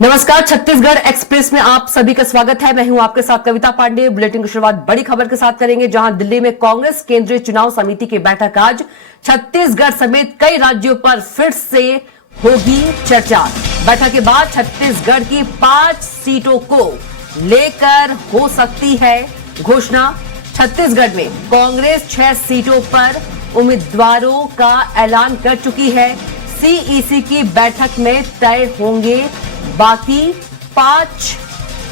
नमस्कार, छत्तीसगढ़ एक्सप्रेस में आप सभी का स्वागत है। मैं हूं आपके साथ कविता पांडे। बुलेटिन की शुरुआत बड़ी खबर के साथ करेंगे, जहां दिल्ली में कांग्रेस केंद्रीय चुनाव समिति की बैठक आज छत्तीसगढ़ समेत कई राज्यों पर फिर से होगी चर्चा। बैठक के बाद छत्तीसगढ़ की 5 सीटों को लेकर हो सकती है घोषणा। छत्तीसगढ़ में कांग्रेस 6 सीटों पर उम्मीदवारों का ऐलान कर चुकी है। सीईसी की बैठक में तय होंगे बाकी 5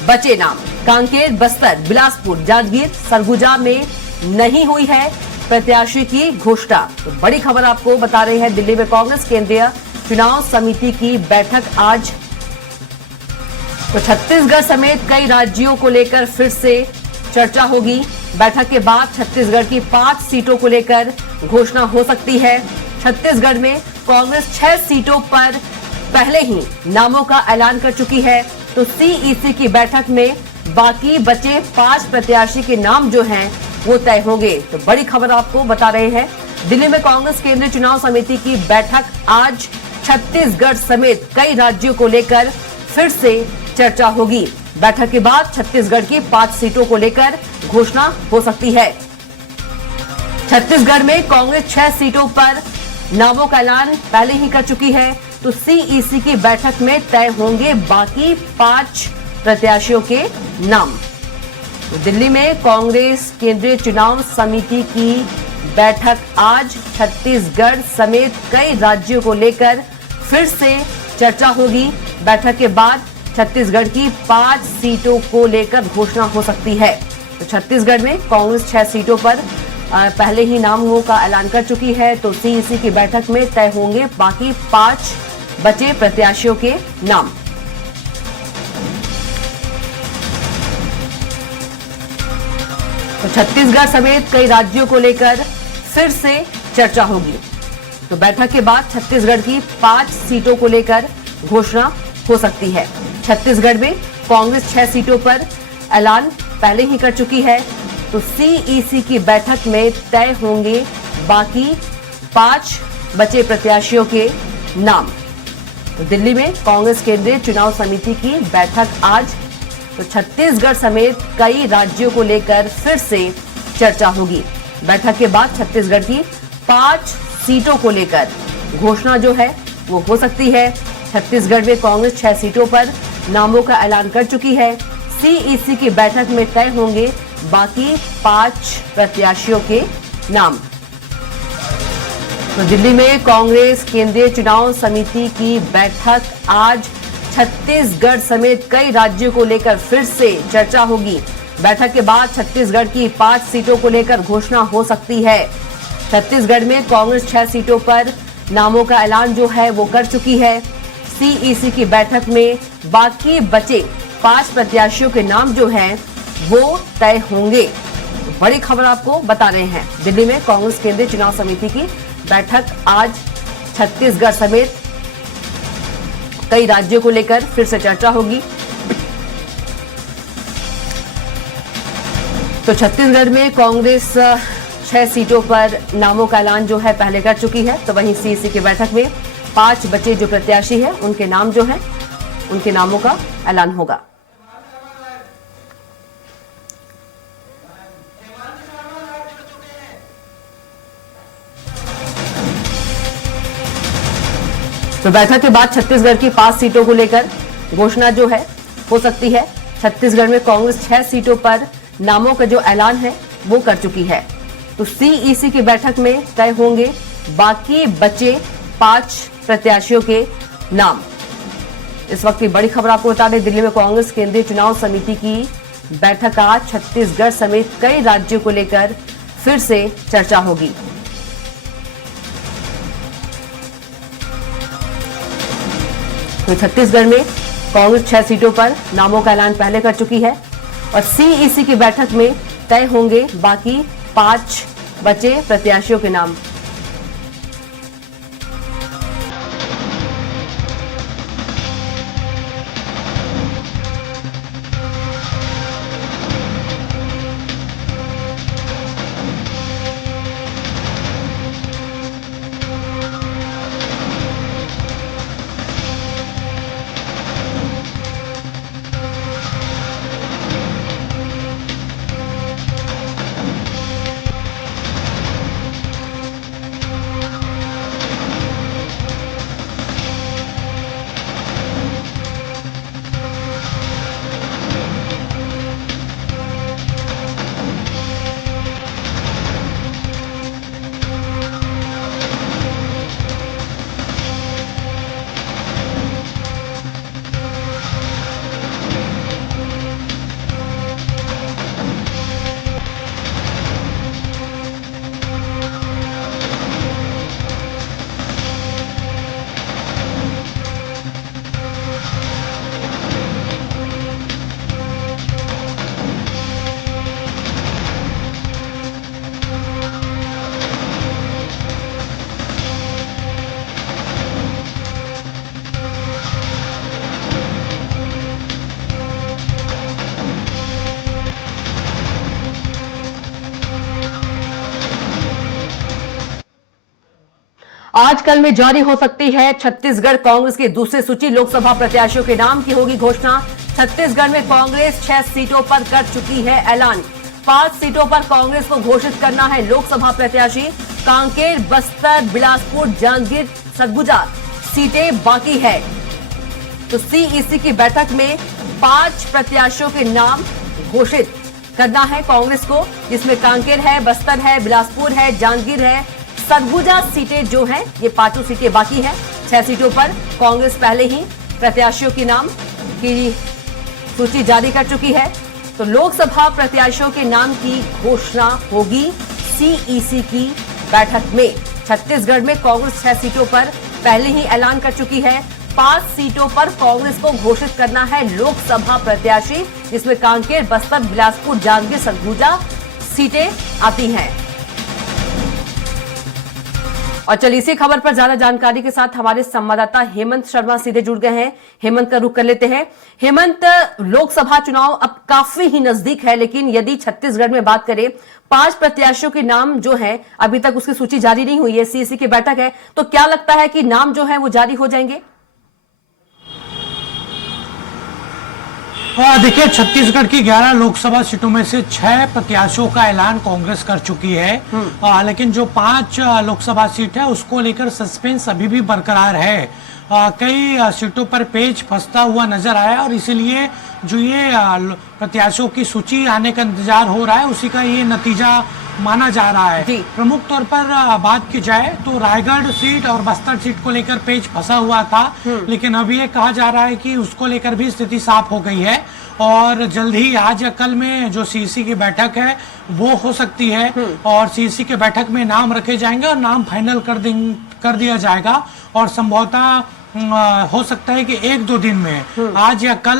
बचे नाम। कांकेर, बस्तर, बिलासपुर, जांजगीर, सरगुजा में नहीं हुई है प्रत्याशी की घोषणा। तो बड़ी खबर आपको बता रहे हैं, दिल्ली में कांग्रेस केंद्रीय चुनाव समिति की बैठक आज। तो छत्तीसगढ़ समेत कई राज्यों को लेकर फिर से चर्चा होगी। बैठक के बाद छत्तीसगढ़ की 5 सीटों को लेकर घोषणा हो सकती है। छत्तीसगढ़ में कांग्रेस 6 सीटों पर पहले ही नामों का ऐलान कर चुकी है। तो सीईसी की बैठक में बाकी बचे 5 प्रत्याशी के नाम जो हैं वो तय होंगे। तो बड़ी खबर आपको बता रहे हैं, दिल्ली में कांग्रेस केंद्रीय चुनाव समिति की बैठक आज छत्तीसगढ़ समेत कई राज्यों को लेकर फिर से चर्चा होगी। बैठक के बाद छत्तीसगढ़ की 5 सीटों को लेकर घोषणा हो सकती है। छत्तीसगढ़ में कांग्रेस 6 सीटों पर नामों का ऐलान पहले ही कर चुकी है। तो सीईसी की बैठक में तय होंगे बाकी 5 प्रत्याशियों के नाम। तो दिल्ली में कांग्रेस केंद्रीय चुनाव समिति की बैठक आज छत्तीसगढ़ समेत कई राज्यों को लेकर फिर से चर्चा होगी। बैठक के बाद छत्तीसगढ़ की 5 सीटों को लेकर घोषणा हो सकती है। तो छत्तीसगढ़ में कांग्रेस 6 सीटों पर पहले ही नामों का ऐलान कर चुकी है। तो सीईसी की बैठक में तय होंगे बाकी 5 बचे प्रत्याशियों के नाम। तो छत्तीसगढ़ समेत कई राज्यों को लेकर फिर से चर्चा होगी। तो बैठक के बाद छत्तीसगढ़ की 5 सीटों को लेकर घोषणा हो सकती है। छत्तीसगढ़ में कांग्रेस 6 सीटों पर ऐलान पहले ही कर चुकी है। तो सीईसी की बैठक में तय होंगे बाकी 5 बचे प्रत्याशियों के नाम। तो दिल्ली में कांग्रेस केंद्रीय चुनाव समिति की बैठक आज। तो छत्तीसगढ़ समेत कई राज्यों को लेकर फिर से चर्चा होगी। बैठक के बाद छत्तीसगढ़ की 5 सीटों को लेकर घोषणा जो है वो हो सकती है। छत्तीसगढ़ में कांग्रेस 6 सीटों पर नामों का ऐलान कर चुकी है। सीईसी की बैठक में तय होंगे बाकी 5 प्रत्याशियों के नाम। तो दिल्ली में कांग्रेस केंद्रीय चुनाव समिति की बैठक आज छत्तीसगढ़ समेत कई राज्यों को लेकर फिर से चर्चा होगी। बैठक के बाद छत्तीसगढ़ की 5 सीटों को लेकर घोषणा हो सकती है। छत्तीसगढ़ में कांग्रेस 6 सीटों पर नामों का ऐलान जो है वो कर चुकी है। सीईसी की बैठक में बाकी बचे 5 प्रत्याशियों के नाम जो हैं वो तय होंगे। तो बड़ी खबर आपको बता रहे हैं, दिल्ली में कांग्रेस केंद्रीय चुनाव समिति की बैठक आज छत्तीसगढ़ समेत कई राज्यों को लेकर फिर से चर्चा होगी। तो छत्तीसगढ़ में कांग्रेस 6 सीटों पर नामों का ऐलान जो है पहले कर चुकी है। तो वहीं सीईसी की बैठक में 5 बचे जो प्रत्याशी हैं उनके नाम जो हैं उनके नामों का ऐलान होगा। तो बैठक के बाद छत्तीसगढ़ की 5 सीटों को लेकर घोषणा जो है हो सकती है। छत्तीसगढ़ में कांग्रेस 6 सीटों पर नामों का जो ऐलान है वो कर चुकी है। तो सीईसी की बैठक में तय होंगे बाकी बचे 5 प्रत्याशियों के नाम। इस वक्त की बड़ी खबर आपको बता दें, दिल्ली में कांग्रेस केंद्रीय चुनाव समिति की बैठक आज छत्तीसगढ़ समेत कई राज्यों को लेकर फिर से चर्चा होगी। तो छत्तीसगढ़ में कांग्रेस 6 सीटों पर नामों का ऐलान पहले कर चुकी है और सीईसी की बैठक में तय होंगे बाकी 5 बचे प्रत्याशियों के नाम। आजकल में जारी हो सकती है छत्तीसगढ़ कांग्रेस की दूसरी सूची। लोकसभा प्रत्याशियों के नाम की होगी घोषणा। छत्तीसगढ़ में कांग्रेस 6 सीटों पर कर चुकी है ऐलान। 5 सीटों पर कांग्रेस को घोषित करना है लोकसभा प्रत्याशी। कांकेर, बस्तर, बिलासपुर, जांजगीर, सरगुजा सीटें बाकी है। तो सीईसी की बैठक में 5 प्रत्याशियों के नाम घोषित करना है कांग्रेस को, जिसमें कांकेर है, बस्तर है, बिलासपुर है, जांजगीर है, सरगुजा सीटें जो हैं ये 5 सीटें बाकी हैं। 6 सीटों पर कांग्रेस पहले ही प्रत्याशियों के नाम की सूची जारी कर चुकी है। तो लोकसभा प्रत्याशियों के नाम की घोषणा होगी सीईसी की बैठक में। छत्तीसगढ़ में कांग्रेस 6 सीटों पर पहले ही ऐलान कर चुकी है। 5 सीटों पर कांग्रेस को घोषित करना है लोकसभा प्रत्याशी, जिसमें कांकेर, बस्तर, बिलासपुर, जांजगीर, सरगुजा सीटें आती हैं। और चलिए इसी खबर पर ज्यादा जानकारी के साथ हमारे संवाददाता हेमंत शर्मा सीधे जुड़ गए हैं। हेमंत का रुख कर लेते हैं। हेमंत, लोकसभा चुनाव अब काफी ही नजदीक है, लेकिन यदि छत्तीसगढ़ में बात करें 5 प्रत्याशियों के नाम जो है अभी तक उसकी सूची जारी नहीं हुई है, सीईसी की बैठक है, तो क्या लगता है कि नाम जो है वो जारी हो जाएंगे? देखिए, छत्तीसगढ़ की 11 लोकसभा सीटों में से 6 प्रत्याशियों का ऐलान कांग्रेस कर चुकी है। लेकिन जो 5 लोकसभा सीट है उसको लेकर सस्पेंस अभी भी बरकरार है। कई सीटों पर पेच फंसता हुआ नजर आया और इसीलिए जो ये प्रत्याशियों की सूची आने का इंतजार हो रहा है उसी का ये नतीजा माना जा रहा है। प्रमुख तौर पर बात की जाए तो रायगढ़ सीट और बस्तर सीट को लेकर पेच फंसा हुआ था, लेकिन अभी ये कहा जा रहा है कि उसको लेकर भी स्थिति साफ हो गई है और जल्द ही आज या कल में जो सीईसी की बैठक है वो हो सकती है और सीईसी के बैठक में नाम रखे जाएंगे और नाम फाइनल कर दिया जाएगा और संभवतः हो सकता है कि 1-2 दिन में आज या कल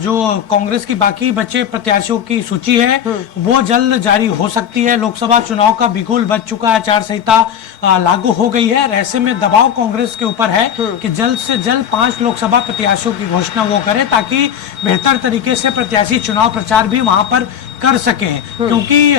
जो कांग्रेस की बाकी बचे प्रत्याशियों की सूची है वो जल्द जारी हो सकती है। लोकसभा चुनाव का बिगुल बज चुका है, आचार संहिता लागू हो गई है। ऐसे में दबाव कांग्रेस के ऊपर है कि जल्द से जल्द 5 लोकसभा प्रत्याशियों की घोषणा वो करे ताकि बेहतर तरीके से प्रत्याशी चुनाव प्रचार भी वहां पर कर सके। क्योंकि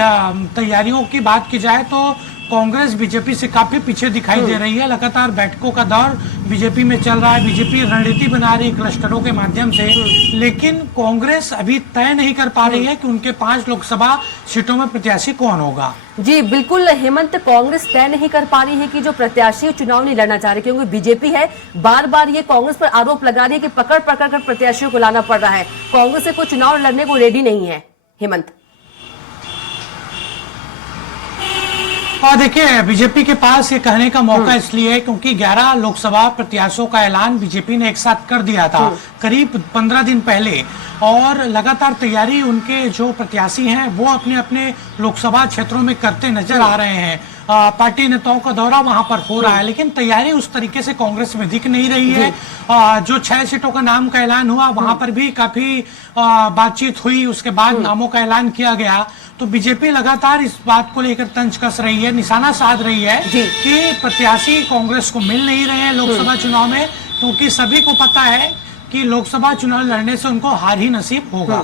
तैयारियों की बात की जाए तो कांग्रेस बीजेपी से काफी पीछे दिखाई दे रही है। लगातार बैठकों का दौर बीजेपी में चल रहा है, बीजेपी रणनीति बना रही है क्लस्टरों के माध्यम से, लेकिन कांग्रेस अभी तय नहीं कर पा रही है कि उनके 5 लोकसभा सीटों में प्रत्याशी कौन होगा। जी बिल्कुल हेमंत, कांग्रेस तय नहीं कर पा रही है कि जो प्रत्याशी चुनाव नहीं लड़ना चाह रहे, क्योंकि बीजेपी है बार बार ये कांग्रेस पर आरोप लगा रही है कि पकड़ पकड़ कर प्रत्याशियों को लाना पड़ रहा है। कांग्रेस से कोई चुनाव लड़ने को रेडी नहीं है। हेमंत, और देखिए, बीजेपी के पास ये कहने का मौका इसलिए है क्योंकि 11 लोकसभा प्रत्याशियों का ऐलान बीजेपी ने एक साथ कर दिया था करीब 15 दिन पहले और लगातार तैयारी उनके जो प्रत्याशी हैं वो अपने अपने लोकसभा क्षेत्रों में करते नजर आ रहे हैं। पार्टी नेताओं का दौरा वहां पर हो रहा है, लेकिन तैयारी उस तरीके से कांग्रेस में दिख नहीं रही है। जो 6 सीटों का नाम का ऐलान हुआ वहां पर भी काफी बातचीत हुई, उसके बाद नामों का ऐलान किया गया। तो बीजेपी लगातार इस बात को लेकर तंज कस रही है, निशाना साध रही है कि प्रत्याशी कांग्रेस को मिल नहीं रहे हैं लोकसभा चुनाव में, क्योंकि सभी को पता है कि लोकसभा चुनाव लड़ने से उनको हार ही नसीब होगा।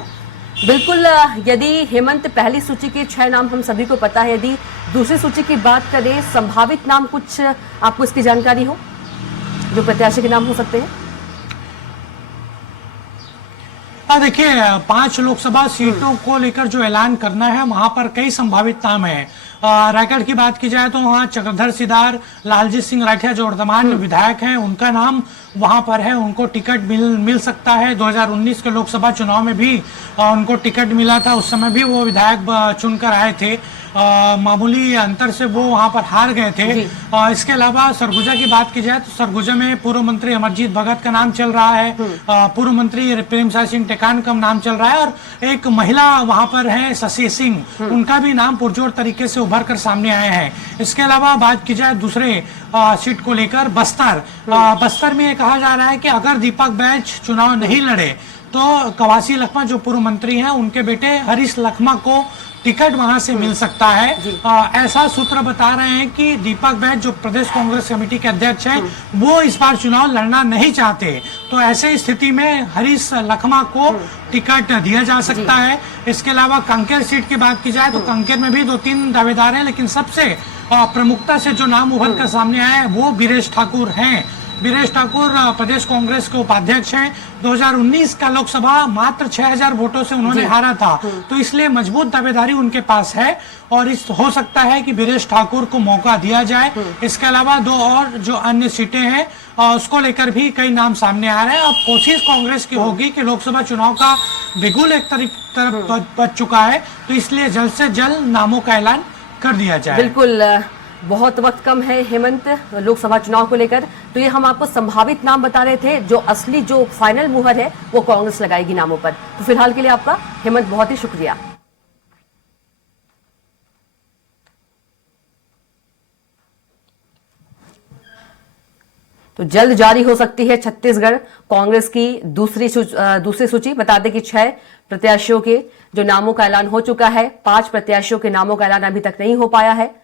बिल्कुल, यदि हेमंत पहली सूची के 6 नाम हम सभी को पता है, यदि दूसरी सूची की बात करें संभावित नाम कुछ आपको इसकी जानकारी हो जो प्रत्याशी के नाम हो सकते हैं? देखिए, 5 लोकसभा सीटों को लेकर जो ऐलान करना है वहां पर कई संभावित नाम है। रायगढ़ की बात की जाए तो वहाँ चक्रधर सिदार, लालजीत सिंह राठिया जो वर्तमान विधायक हैं उनका नाम वहां पर है, उनको टिकट मिल सकता है। 2019 के लोकसभा चुनाव में भी उनको टिकट मिला था, उस समय भी वो विधायक चुनकर आए थे। मामूली अंतर से वो वहां पर हार गए थे। इसके अलावा सरगुजा की बात की जाए तो सरगुजा में पूर्व मंत्री अमरजीत भगत का नाम चल रहा है, पूर्व मंत्री प्रेमसाय सिंह टेकान का नाम चल रहा है और एक महिला वहां पर है शशि सिंह, उनका भी नाम पुरजोर तरीके से उभर कर सामने आए हैं। इसके अलावा बात की जाए दूसरे सीट को लेकर बस्तर में कहा जा रहा है कि अगर दीपक बैच चुनाव नहीं लड़े तो कवासी लखमा जो पूर्व मंत्री हैं उनके बेटे हरीश लखमा को टिकट वहां से मिल सकता है। ऐसा सूत्र बता रहे हैं कि दीपक बैज जो प्रदेश कांग्रेस कमेटी के अध्यक्ष हैं, वो इस बार चुनाव लड़ना नहीं चाहते। तो ऐसे स्थिति में हरीश लखमा को टिकट दिया जा सकता है। इसके अलावा कांकेर सीट की बात की जाए तो कांकेर में भी 2-3 दावेदार हैं, लेकिन सबसे प्रमुखता से जो नाम उभर कर सामने आया है वो बीरेश ठाकुर हैं। बीरेश ठाकुर प्रदेश कांग्रेस के उपाध्यक्ष हैं। 2019 का लोकसभा मात्र 6000 वोटों से उन्होंने हारा था, तो इसलिए मजबूत दावेदारी उनके पास है और हो सकता है कि बीरेश ठाकुर को मौका दिया जाए। इसके अलावा 2 और जो अन्य सीटें हैं उसको लेकर भी कई नाम सामने आ रहे हैं। अब कोशिश कांग्रेस की होगी कि लोकसभा चुनाव का बिगुल एक तरफ बच चुका है, तो इसलिए जल्द से जल्द नामों का ऐलान कर दिया जाए। बिल्कुल, बहुत वक्त कम है हेमंत लोकसभा चुनाव को लेकर, तो ये हम आपको संभावित नाम बता रहे थे। जो असली जो फाइनल मुहर है वो कांग्रेस लगाएगी नामों पर। तो फिलहाल के लिए आपका हेमंत बहुत ही शुक्रिया। तो जल्द जारी हो सकती है छत्तीसगढ़ कांग्रेस की दूसरी सूची। बता दें कि 6 प्रत्याशियों के जो नामों का ऐलान हो चुका है, 5 प्रत्याशियों के नामों का ऐलान अभी तक नहीं हो पाया है।